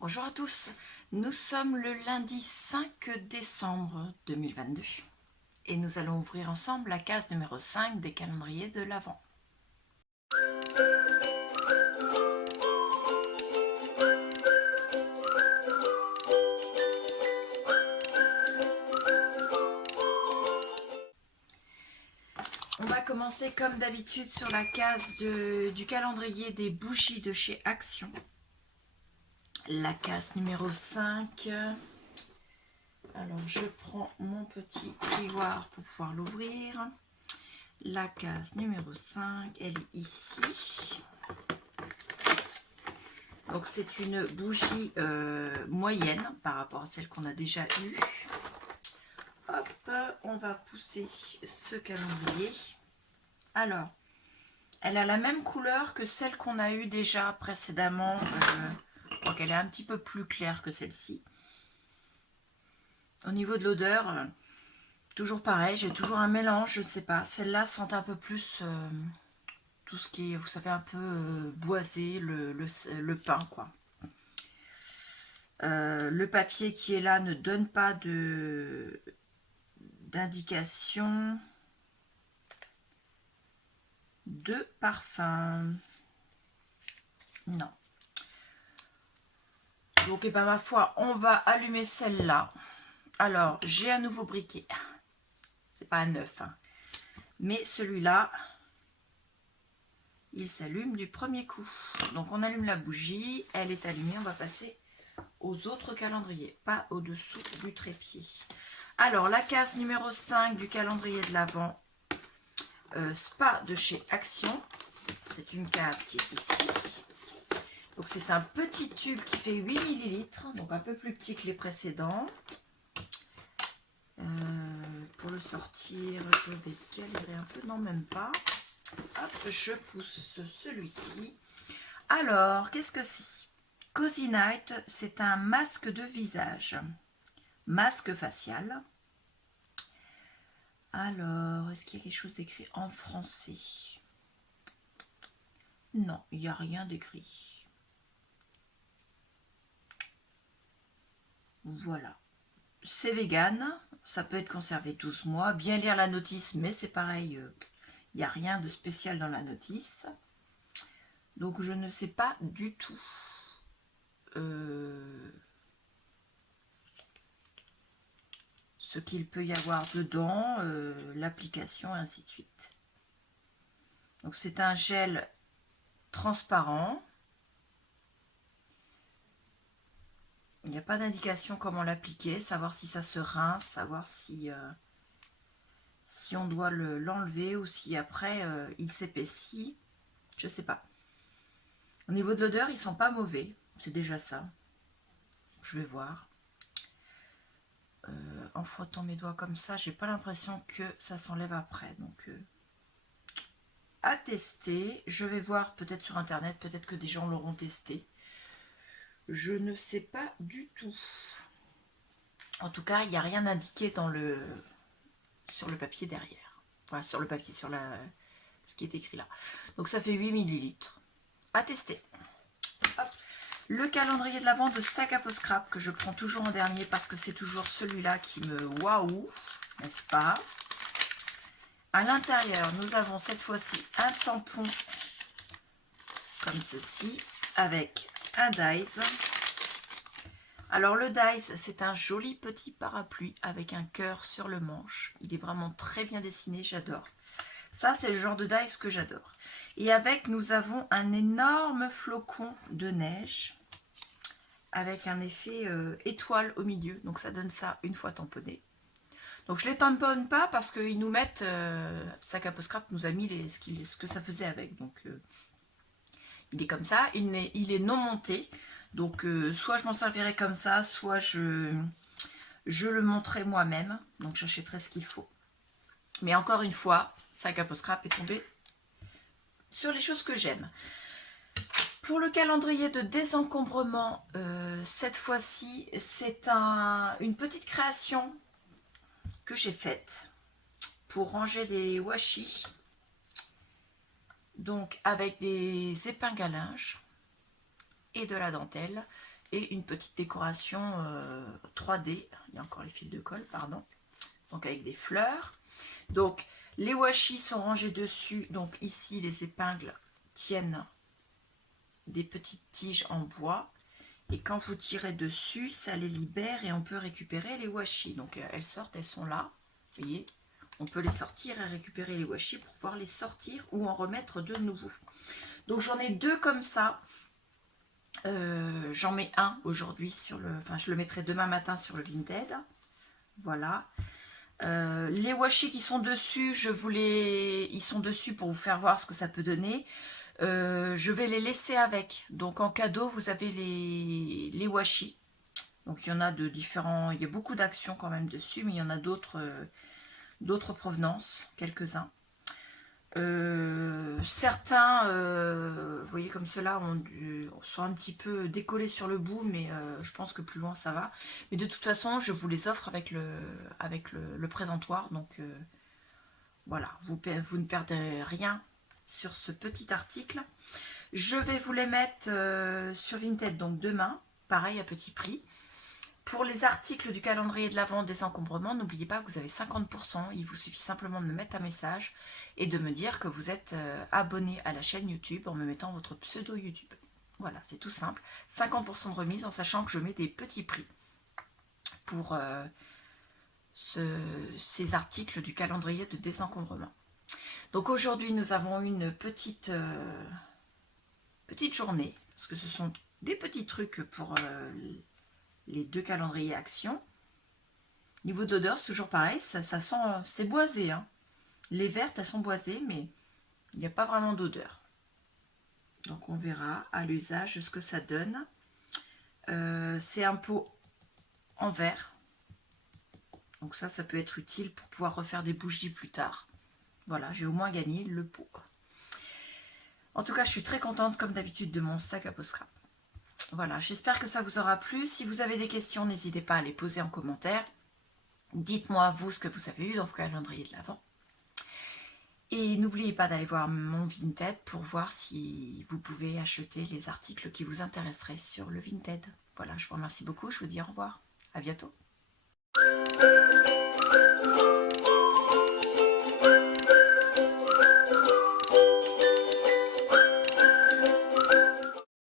Bonjour à tous, nous sommes le lundi 5 décembre 2022 et nous allons ouvrir ensemble la case numéro 5 des calendriers de l'Avent. On va commencer comme d'habitude sur la case du calendrier des bougies de chez Action. La case numéro 5. Alors je prends mon petit grimoire pour pouvoir l'ouvrir. La case numéro 5, elle est ici. Donc c'est une bougie moyenne par rapport à celle qu'on a déjà eue. Hop, on va pousser ce calendrier. Alors, elle a la même couleur que celle qu'on a eue déjà précédemment. Donc elle est un petit peu plus claire que celle-ci. Au niveau de l'odeur, toujours pareil, j'ai toujours un mélange, je ne sais pas. Celle-là sent un peu plus tout ce qui est, vous savez, un peu boisé, le pain, quoi. Le papier qui est là ne donne pas d'indication de parfum. Non. Donc, et ben ma foi, on va allumer celle-là. Alors, j'ai un nouveau briquet. C'est pas un neuf, hein. Mais celui-là, il s'allume du premier coup. Donc, on allume la bougie. Elle est allumée. On va passer aux autres calendriers, pas au-dessous du trépied. Alors, la case numéro 5 du calendrier de l'Avent, Spa de chez Action. C'est une case qui est ici. Donc c'est un petit tube qui fait 8 ml, donc un peu plus petit que les précédents. Pour le sortir, je vais calibrer un peu, non même pas. Hop, je pousse celui-ci. Alors, qu'est-ce que c'est? Cozy Night, c'est un masque de visage. Masque facial. Alors, est-ce qu'il y a quelque chose d'écrit en français? Non, il n'y a rien d'écrit. Voilà. C'est vegan, ça peut être conservé 12 mois. Bien lire la notice, mais c'est pareil, il n'y a rien de spécial dans la notice. Donc je ne sais pas du tout ce qu'il peut y avoir dedans, l'application et ainsi de suite. Donc c'est un gel transparent. Il n'y a pas d'indication comment l'appliquer, savoir si ça se rince, savoir si on doit l'enlever ou si après il s'épaissit. Je sais pas. Au niveau de l'odeur, ils sont pas mauvais. C'est déjà ça. Je vais voir. En frottant mes doigts comme ça, j'ai pas l'impression que ça s'enlève après. Donc, à tester. Je vais voir peut-être sur internet, peut-être que des gens l'auront testé. Je ne sais pas du tout. En tout cas, il n'y a rien indiqué sur le papier derrière. Enfin, sur le papier, sur ce qui est écrit là. Donc ça fait 8 millilitres. À tester. Hop. Le calendrier de l'Avent de Sac à Peau Scrap que je prends toujours en dernier parce que c'est toujours celui-là qui me waouh, n'est-ce pas? À l'intérieur, nous avons cette fois-ci un tampon comme ceci avec un dies. Alors le dies, c'est un joli petit parapluie avec un cœur sur le manche. Il est vraiment très bien dessiné, j'adore. Ça, c'est le genre de dies que j'adore. Et avec, nous avons un énorme flocon de neige avec un effet étoile au milieu. Donc ça donne ça une fois tamponné. Donc je ne les tamponne pas parce qu'ils nous mettent, Sac à Peau Scrap nous a mis ce que ça faisait avec. Donc il est comme ça, il est non monté. Donc soit je m'en servirai comme ça, soit je le monterai moi-même. Donc j'achèterai ce qu'il faut. Mais encore une fois, Sac à Peau Scrap est tombé sur les choses que j'aime. Pour le calendrier de désencombrement, cette fois-ci, c'est une petite création que j'ai faite pour ranger des washi. Donc avec des épingles à linge et de la dentelle. et une petite décoration 3D. Il y a encore les fils de colle, pardon. Donc avec des fleurs. Donc les washi sont rangés dessus. Donc ici les épingles tiennent des petites tiges en bois. Et quand vous tirez dessus, ça les libère et on peut récupérer les washi. Donc elles sortent, elles sont là. Vous voyez, on peut les sortir et récupérer les washi pour pouvoir les sortir ou en remettre de nouveau. Donc j'en ai 2 comme ça. J'en mets un aujourd'hui sur le... Enfin, je le mettrai demain matin sur le Vinted. Voilà. Les washi qui sont dessus, ils sont dessus pour vous faire voir ce que ça peut donner. Je vais les laisser avec. Donc en cadeau, vous avez les washi. Donc il y en a de différents... Il y a beaucoup d'actions quand même dessus, mais il y en a d'autres provenances, quelques-uns. Certains, vous voyez comme ceux-là, sont un petit peu décollés sur le bout, mais je pense que plus loin ça va. Mais de toute façon, je vous les offre avec le présentoir, donc voilà, vous ne perdez rien sur ce petit article. Je vais vous les mettre sur Vinted, donc demain, pareil à petit prix. Pour les articles du calendrier de l'Avent désencombrement, n'oubliez pas que vous avez 50%. Il vous suffit simplement de me mettre un message et de me dire que vous êtes abonné à la chaîne YouTube en me mettant votre pseudo YouTube. Voilà, c'est tout simple. 50% de remise en sachant que je mets des petits prix pour ces articles du calendrier de désencombrement. Donc aujourd'hui, nous avons une petite journée parce que ce sont des petits trucs pour... les 2 calendriers actions. Niveau d'odeur, c'est toujours pareil, ça sent, c'est boisé. Hein. Les vertes, elles sont boisées, mais il n'y a pas vraiment d'odeur. Donc on verra à l'usage ce que ça donne. C'est un pot en verre. Donc ça peut être utile pour pouvoir refaire des bougies plus tard. Voilà, j'ai au moins gagné le pot. En tout cas, je suis très contente, comme d'habitude, de mon sac à peau scrap. Voilà, j'espère que ça vous aura plu. Si vous avez des questions, n'hésitez pas à les poser en commentaire. Dites-moi, vous, ce que vous avez eu dans vos calendriers de l'Avent. Et n'oubliez pas d'aller voir mon Vinted pour voir si vous pouvez acheter les articles qui vous intéresseraient sur le Vinted. Voilà, je vous remercie beaucoup, je vous dis au revoir. À bientôt.